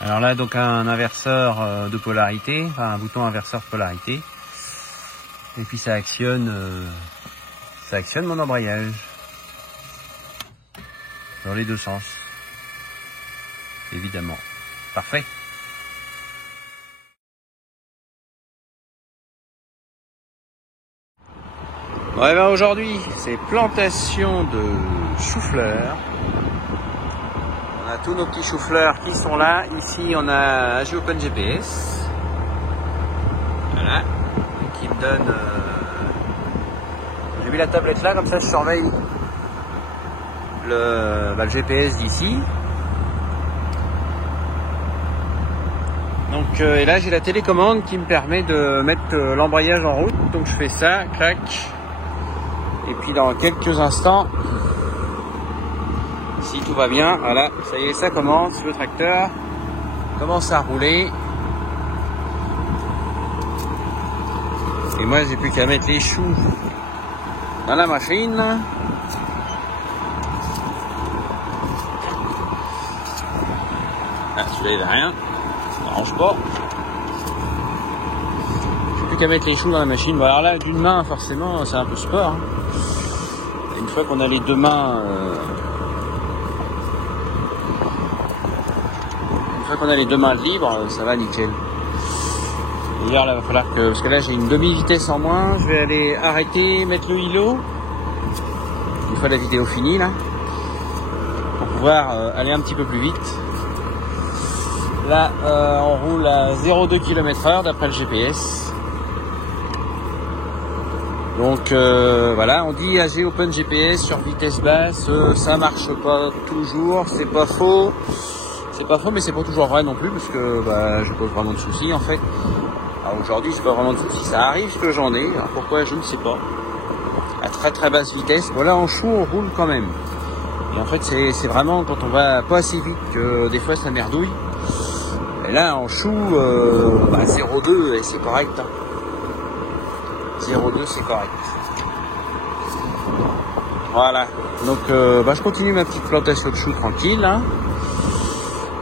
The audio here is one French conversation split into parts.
Alors là, donc un inverseur de polarité, enfin un bouton inverseur de polarité, et puis ça actionne mon embrayage dans les deux sens, évidemment. Parfait. Bon, et ben aujourd'hui, c'est plantation de choux-fleurs. On a tous nos petits choux-fleurs qui sont là. Ici, on a AG OpenGPS. Voilà. Qui me donne... J'ai mis la tablette là, comme ça je surveille le GPS d'ici. Donc, et là, j'ai la télécommande qui me permet de mettre l'embrayage en route. Donc, je fais ça, clac. Et puis, dans quelques instants... Si tout va bien, voilà, ça y est, ça commence, le tracteur commence à rouler. Et moi, j'ai plus qu'à mettre les choux dans la machine. Ah, celui-là, il n'a rien, ça n'arrange pas. J'ai plus qu'à mettre les choux dans la machine. Bon, alors là, d'une main, forcément, c'est un peu sport. Hein. Et une fois qu'on a les deux mains... Une fois qu'on a les deux mains libres, ça va nickel. D'ailleurs, là, il va falloir que... Parce que là, j'ai une demi-vitesse en moins. Je vais aller arrêter, mettre le îlot. Une fois la vidéo finie, là. Pour pouvoir aller un petit peu plus vite. Là, on roule à 0,2 km/h d'après le GPS. Donc, voilà, on dit AG OpenGPS sur vitesse basse. Ça marche pas toujours, c'est pas faux. C'est pas faux, mais c'est pas toujours vrai non plus, parce que j'ai pas vraiment de soucis en fait. Alors aujourd'hui, j'ai pas vraiment de soucis. Ça arrive que j'en ai. Alors pourquoi, je ne sais pas. À très très basse vitesse. Voilà, en chou, on roule quand même. Et en fait, c'est vraiment quand on va pas assez vite que des fois ça merdouille. Et là, en chou, 0,2 et c'est correct. Hein. 0,2 c'est correct. Voilà. Donc, je continue ma petite plantation de choux tranquille. Hein.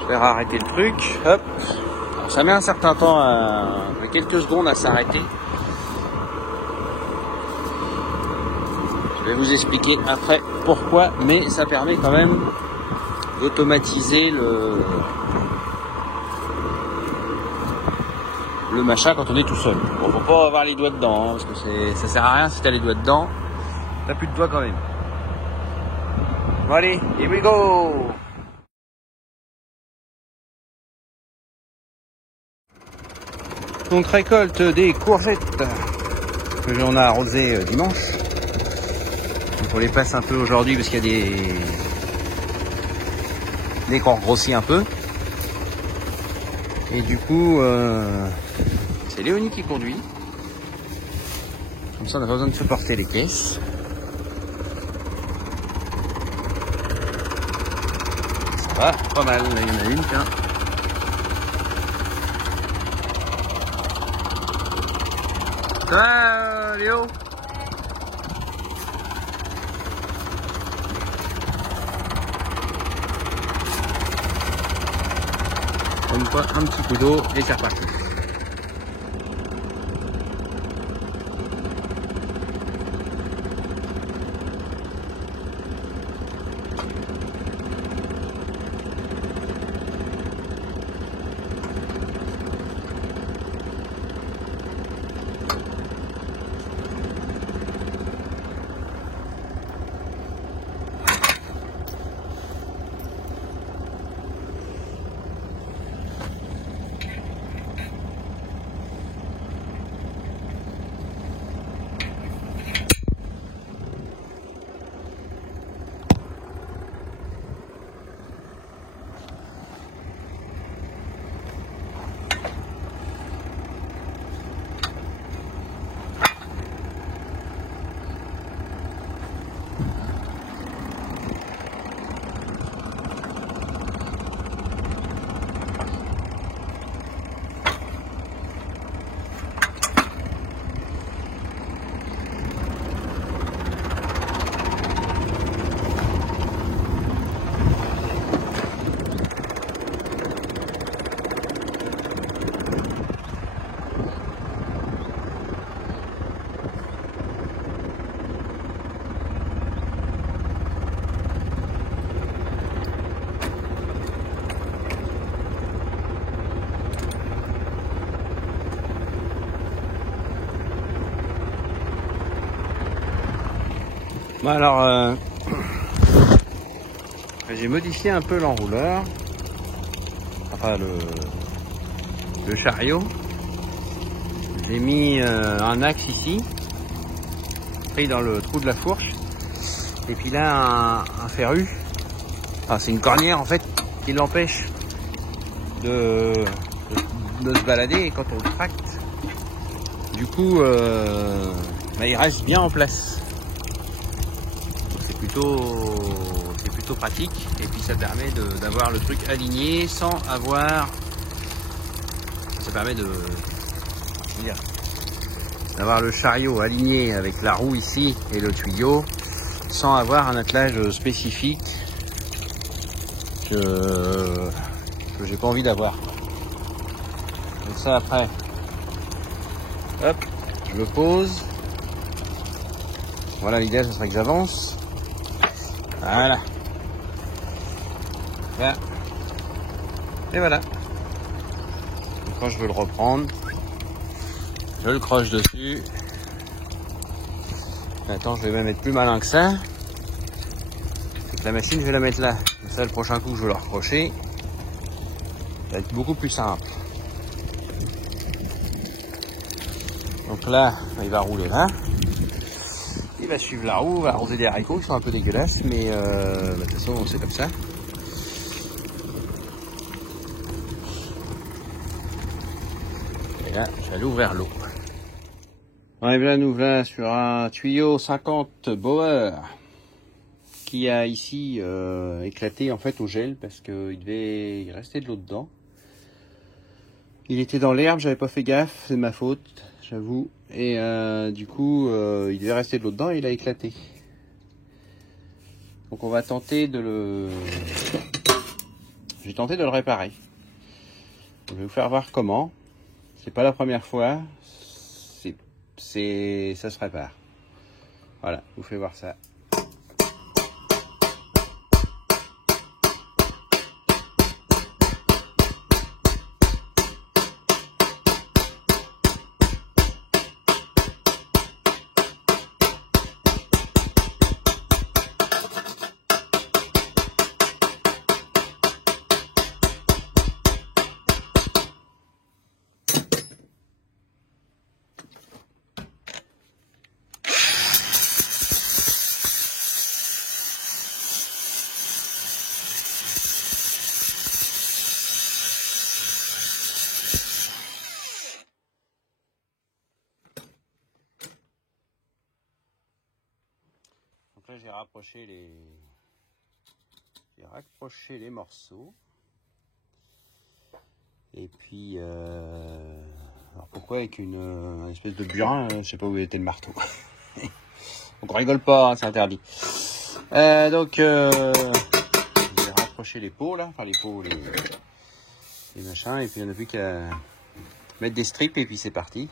Je vais arrêter le truc, hop. Alors, ça met un certain temps, quelques secondes à s'arrêter. Je vais vous expliquer après pourquoi, mais ça permet quand même d'automatiser le machin quand on est tout seul. Bon, faut pas avoir les doigts dedans, hein, parce que ça sert à rien si t'as les doigts dedans. T'as plus de doigts quand même. Bon allez, here we go! Donc récolte des courgettes que l'on a arrosées dimanche. Donc on les passe un peu aujourd'hui parce qu'il y a des corps grossis un peu. Et du coup, c'est Léonie qui conduit. Comme ça, on n'a pas besoin de se porter les caisses. Ça va, pas mal. Là, il y en a une, tiens. Ça va, Léo? Une fois, un petit coup d'eau et c'est reparti. Bon alors, j'ai modifié un peu l'enrouleur, enfin le chariot. J'ai mis un axe ici, pris dans le trou de la fourche, et puis là un ferru. Enfin, c'est une cornière en fait qui l'empêche de se balader, et quand on le tracte, du coup il reste bien en place. C'est plutôt pratique, et puis ça permet d'avoir le truc aligné sans avoir, ça permet d'avoir le chariot aligné avec la roue ici et le tuyau sans avoir un attelage spécifique que j'ai pas envie d'avoir. Donc ça après, hop, je le pose. Voilà, l'idée, ce serait que j'avance. Voilà. Là. Et voilà. Donc quand je veux le reprendre, je le croche dessus. Attends, je vais même être plus malin que ça. C'est que la machine, je vais la mettre là. Comme ça, le prochain coup, je vais le recrocher. Ça va être beaucoup plus simple. Donc là, il va rouler là. Il va suivre la roue, va arroser des haricots qui sont un peu dégueulasses, mais de toute façon, c'est comme ça. Et là, j'allais ouvrir l'eau. Et là, nous voilà sur un tuyau 50 Bauer qui a ici éclaté en fait au gel parce qu'il devait y rester de l'eau dedans. Il était dans l'herbe, j'avais pas fait gaffe, c'est de ma faute, j'avoue. Et du coup, il devait rester de l'eau dedans et il a éclaté. Donc on va tenter de le... J'ai tenté de le réparer. Je vais vous faire voir comment. C'est pas la première fois. Ça se répare. Voilà, je vous fais voir ça. Donc là, j'ai rapproché les morceaux. Et puis, alors pourquoi avec une espèce de burin, je sais pas où était le marteau. Donc on rigole pas, hein, c'est interdit. Donc, j'ai rapproché les pots là, enfin les pots, les machins, et puis il n'y en a plus qu'à mettre des strips et puis c'est parti.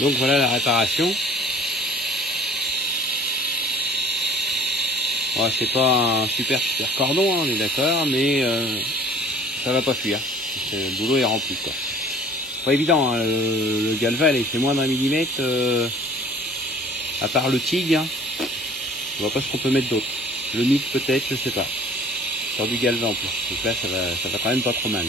Donc voilà la réparation. Bon, c'est pas un super cordon, hein, on est d'accord, mais ça va pas fuir. Le boulot est rempli, quoi. Pas évident, hein, le galva il fait moins d'un millimètre, à part le TIG, hein, je vois pas ce qu'on peut mettre d'autre. Le mythe peut-être, je sais pas. Sur du galvan en plus. Donc là, ça va quand même pas trop mal.